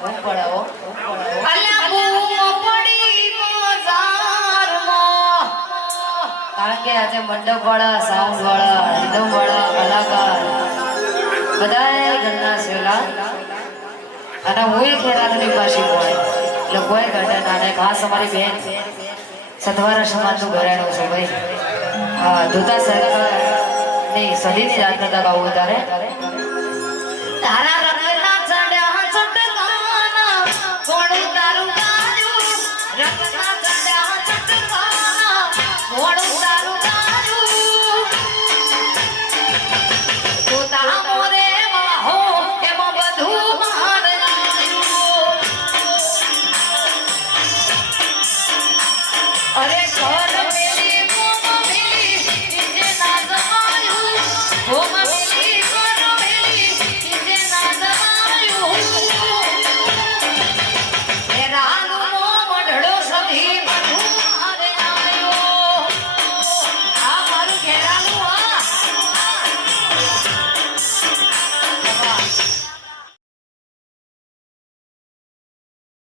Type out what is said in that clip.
પડાવો અલ્યા બૂમો પડી બજારમાં કારણ કે આજે મંડપ વાળા સાઉન્ડ વાળા રીધમ વાળા કલાકાર બધાય ઘરના સેલા અને હું ખેરાતની પાછી બોલે એટલે કોઈ ઘટે નાને ખાસ અમારી બેન સતવારા સમાજનું ઘરેણું છે ભાઈ ધોતા સરકાર ની સદીની જાતના ગાવું તારે તારા રંગના ચડ્યા ચટકાના કોણ તારું ગાયું રંગના ચડ્યા ચટકાના કોણ તારું ગાયું ધોતા મોરે વાહો એમાં બધું માર અરે